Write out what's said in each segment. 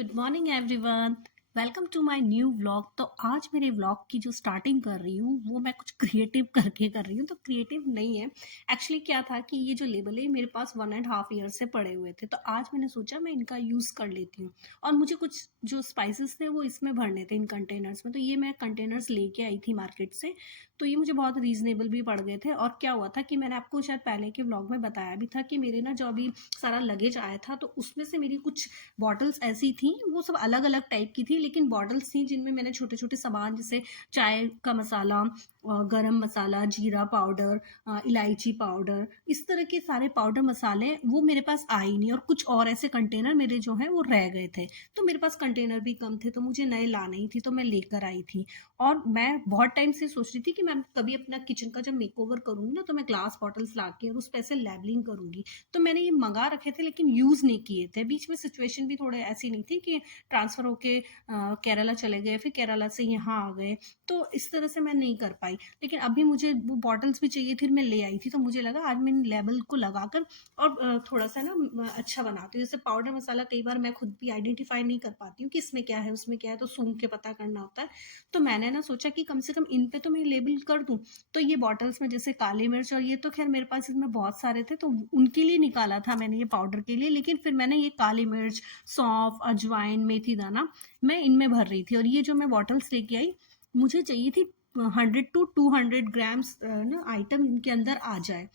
Good morning everyone. Welcome to my new vlog. तो आज मेरे व्लॉग की जो स्टार्टिंग कर रही हूँ वो मैं कुछ क्रिएटिव करके कर रही हूँ। तो क्रिएटिव नहीं है, एक्चुअली क्या था कि ये जो लेबल है मेरे पास 1.5 ईयर से पड़े हुए थे। तो आज मैंने सोचा मैं इनका यूज़ कर लेती हूँ। और मुझे कुछ जो स्पाइसेस थे वो इसमें भरने थे इन कंटेनर्स में। तो ये मैं कंटेनर्स लेके आई थी मार्केट से। तो ये मुझे बहुत रीजनेबल भी पड़ गए थे। और क्या हुआ था कि मैंने आपको शायद पहले के व्लॉग में बताया भी था कि मेरे ना जो अभी सारा लगेज आया था तो उसमें से मेरी कुछ बॉटल्स ऐसी थी, वो सब अलग अलग टाइप की थी, लेकिन बॉटल्स थी जिनमें मैंने छोटे छोटे सामान जैसे चाय का मसाला, गरम मसाला, जीरा पाउडर, इलायची पाउडर, इस तरह के सारे पाउडर मसाले वो मेरे पास आए ही नहीं। और कुछ और ऐसे कंटेनर मेरे जो है वो रह गए थे। तो मेरे पास कंटेनर भी कम थे तो मुझे नए लाने ही थी, तो मैं लेकर आई थी। और मैं बहुत टाइम से सोच रही थी कि मैं कभी अपना किचन का जब मेकओवर करूंगी ना तो मैं ग्लास बॉटल्स ला के और उस पर ऐसे लेबलिंग करूंगी। तो मैंने ये मंगा रखे थे लेकिन यूज नहीं किए थे। बीच में सिचुएशन भी थोड़े ऐसी नहीं थी कि ट्रांसफर होके केरला चले गए, फिर केरला से यहाँ आ गए, तो इस तरह से मैं नहीं कर पाई। लेकिन अभी मुझे वो बॉटल्स भी चाहिए थी, मैं ले आई थी। तो मुझे लगा आज मैं इन लेबल को लगाकर और थोड़ा सा ना अच्छा बनाती हूँ। जैसे पाउडर मसाला कई बार मैं खुद भी आइडेंटिफाई नहीं कर पाती हूँ कि इसमें क्या है उसमें क्या है, तो सूंघ के पता करना होता है। तो मैंने ना सोचा कि कम से कम इन पे तो मैं लेबल कर दूं। तो ये बॉटल्स में जैसे काली मिर्च, और ये तो खैर मेरे पास इसमें बहुत सारे थे तो उनके लिए निकाला था मैंने ये पाउडर के लिए। लेकिन फिर मैंने ये काली मिर्च, सौंफ, अजवाइन, मेथी दाना मैं इनमें भर रही थी। और ये जो मैं बॉटल्स लेके आई, मुझे चाहिए थी 100 to 200 ग्राम्स ना आइटम इनके अंदर आ जाए।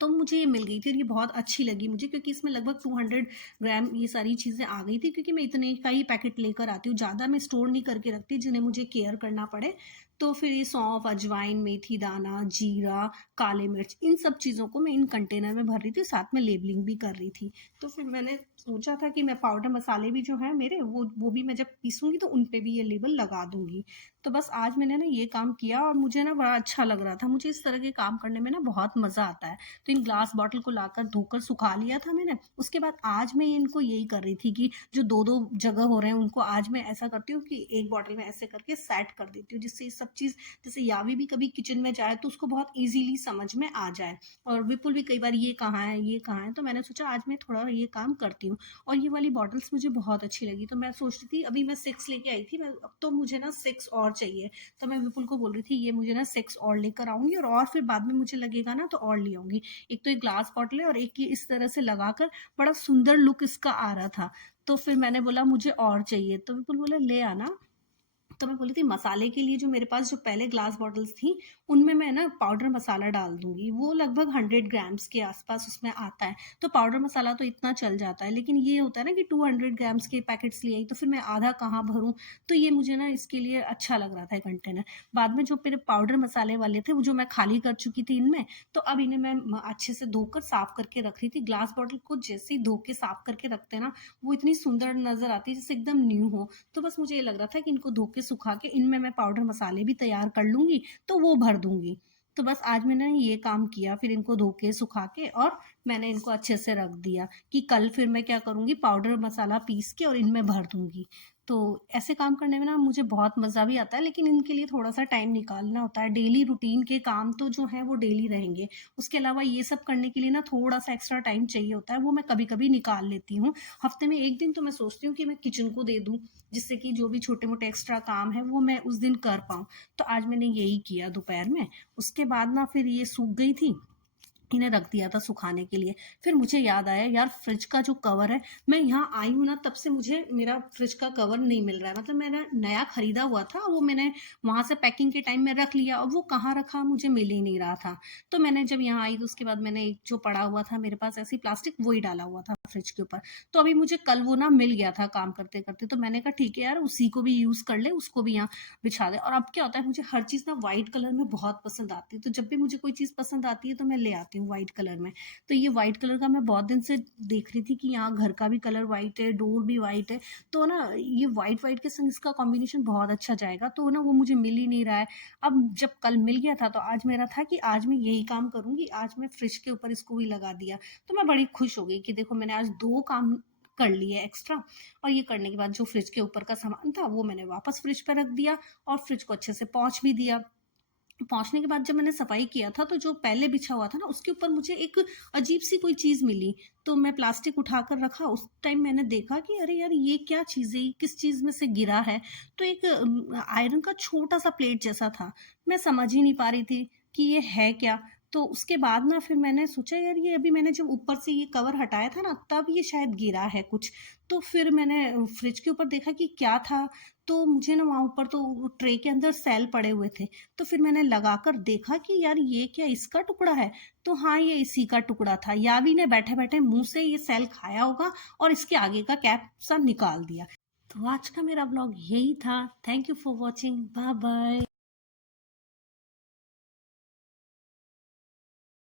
तो मुझे ये मिल गई थी और ये बहुत अच्छी लगी मुझे, क्योंकि इसमें लगभग 200 ग्राम ये सारी चीज़ें आ गई थी। क्योंकि मैं इतने का ही पैकेट लेकर आती हूँ, ज़्यादा मैं स्टोर नहीं करके रखती जिन्हें मुझे केयर करना पड़े। तो फिर ये सौंफ, अजवाइन, मेथी दाना, जीरा, काले मिर्च, इन सब चीज़ों को मैं इन कंटेनर में भर रही थी, साथ में लेबलिंग भी कर रही थी। तो फिर मैंने सोचा था कि मैं पाउडर मसाले भी जो है मेरे वो भी मैं जब पीसूंगी तो उन पे भी ये लेबल लगा दूंगी। तो बस आज मैंने ना ये काम किया और मुझे ना बड़ा अच्छा लग रहा था। मुझे इस तरह के काम करने में ना बहुत मज़ा आता है। तो इन ग्लास बॉटल को लाकर धोकर सुखा लिया था मैंने। उसके बाद आज मैं इनको यही कर रही थी कि जो दो दो जगह हो रहे हैं उनको आज मैं ऐसा करती हूँ कि एक बॉटल में ऐसे करके सेट कर देती हूँ, जिससे ये सब चीज़, जैसे यावी भी कभी किचन में जाए तो उसको बहुत ईजिली समझ में आ जाए। और विपुल भी कई बार ये कहाँ है ये कहाँ है, तो मैंने सोचा आज मैं थोड़ा ये काम करती हूँ। और ये वाली बॉटल्स मुझे बहुत अच्छी लगी। तो मैं सोच रही थी, अभी मैं 6 लेके आई थी, मैं अब तो मुझे ना 6 और चाहिए। तो मैं विपुल को बोल रही थी ये मुझे ना 6 और लेकर आऊंगी, और फिर बाद में मुझे लगेगा ना तो और ले आऊंगी। एक तो एक ग्लास बॉटल है और एक ये इस तरह से लगाकर बड़ा सुंदर लुक इसका आ रहा था। तो फिर मैंने बोला मुझे और चाहिए, तो बिल्कुल बोला ले आना। तो मैं बोली थी मसाले के लिए जो मेरे पास जो पहले ग्लास बॉटल्स थी उनमें मैं ना पाउडर मसाला डाल दूंगी, वो लगभग 100 ग्राम्स के आसपास उसमें आता है। तो पाउडर मसाला तो इतना चल जाता है, लेकिन ये होता है ना कि 200 ग्राम्स के पैकेट्स ले आई तो फिर मैं आधा कहाँ भरूँ। तो ये मुझे ना इसके लिए अच्छा लग रहा था कंटेनर। बाद में जो मेरे पाउडर मसाले वाले थे वो जो मैं खाली कर चुकी थी इनमें, तो अब इन्हें मैं अच्छे से धोकर साफ करके रख रही थी। ग्लास बॉटल को जैसे ही धो के साफ करके रखते हैं ना, वो इतनी सुंदर नजर आती है जैसे एकदम न्यू हो। तो बस मुझे ये लग रहा था कि इनको धो के सुखा के इनमें मैं पाउडर मसाले भी तैयार कर लूंगी, तो वो भर दूंगी। तो बस आज मैंने ये काम किया, फिर इनको धो के सुखा के और मैंने इनको अच्छे से रख दिया कि कल फिर मैं क्या करूंगी, पाउडर मसाला पीस के और इनमें भर दूंगी। तो ऐसे काम करने में ना मुझे बहुत मज़ा भी आता है, लेकिन इनके लिए थोड़ा सा टाइम निकालना होता है। डेली रूटीन के काम तो जो है वो डेली रहेंगे, उसके अलावा ये सब करने के लिए ना थोड़ा सा एक्स्ट्रा टाइम चाहिए होता है, वो मैं कभी कभी निकाल लेती हूँ। हफ्ते में एक दिन तो मैं सोचती हूँ कि मैं किचन को दे दूँ, जिससे कि जो भी छोटे मोटे एक्स्ट्रा काम है वो मैं उस दिन कर पाऊँ। तो आज मैंने यही किया दोपहर में। उसके बाद ना फिर ये सूख गई थी, इन्हें रख दिया था सुखाने के लिए। फिर मुझे याद आया यार फ्रिज का जो कवर है, मैं यहाँ आई हूँ ना तब से मुझे मेरा फ्रिज का कवर नहीं मिल रहा है। मतलब मैंने नया खरीदा हुआ था, वो मैंने वहां से पैकिंग के टाइम में रख लिया और वो कहाँ रखा मुझे मिल ही नहीं रहा था। तो मैंने जब यहाँ आई तो उसके बाद मैंने एक जो पड़ा हुआ था मेरे पास ऐसी प्लास्टिक, वही डाला हुआ था फ्रिज के ऊपर। तो अभी मुझे कल वो ना मिल गया था काम करते करते, तो मैंने कहा ठीक है यार उसी को भी यूज कर ले, उसको भी यहाँ बिछा दे। और अब क्या होता है, मुझे हर चीज़ ना वाइट कलर में बहुत पसंद आती है, तो जब भी मुझे कोई चीज़ पसंद आती है तो मैं ले आती हूँ वाइट कलर में। तो ये वाइट कलर का मैं बहुत दिन से देख रही थी कि यहाँ घर का भी कलर वाइट है, डोर भी वाइट है, तो ना ये वाइट वाइट के संग इसका कॉम्बिनेशन बहुत अच्छा जाएगा। तो ना वो मुझे मिल ही नहीं रहा है। अब जब कल मिल गया था तो आज मेरा था कि आज मैं यही काम करूंगी, आज मैं फ्रिज के ऊपर इसको भी लगा दिया। तो मैं बड़ी खुश हो गई कि देखो मैंने आज दो काम कर लिए एक्स्ट्रा। और ये करने के बाद जो फ्रिज के ऊपर का सामान था वो मैंने वापस फ्रिज पर रख दिया और फ्रिज को अच्छे से पोंछ भी दिया। पहुँचने के बाद जब मैंने सफाई किया था, तो जो पहले बिछा हुआ था ना, उसके ऊपर मुझे एक अजीब-सी कोई चीज़ मिली। तो मैं प्लास्टिक उठाकर रखा, उस टाइम मैंने देखा कि अरे यार! ये क्या चीज़ है? ये किस चीज़ में से गिरा है? तो एक आयरन का छोटा-सा प्लेट जैसा था। मैं समझ ही नहीं पा रही थी कि ये है क्या? तो उसके बाद ना फिर मैंने सोचा यार ये अभी मैंने जब ऊपर से ये कवर हटाया था ना, तब ये शायद गिरा है कुछ। तो फिर मैंने फ्रिज के ऊपर देखा कि क्या था? तो मुझे ना वहाँ ऊपर तो ट्रे के अंदर सेल पड़े हुए थे। तो फिर मैंने लगाकर देखा कि यार ये क्या इसका टुकड़ा है? तो हाँ, ये इसी का टुकड़ा था। यावी ने बैठे-बैठे मुँह से ये सेल खाया होगा और इसके आगे का कैप सा निकाल दिया। तो आज का मेरा व्लॉग यही था। Thank you for watching. Bye bye.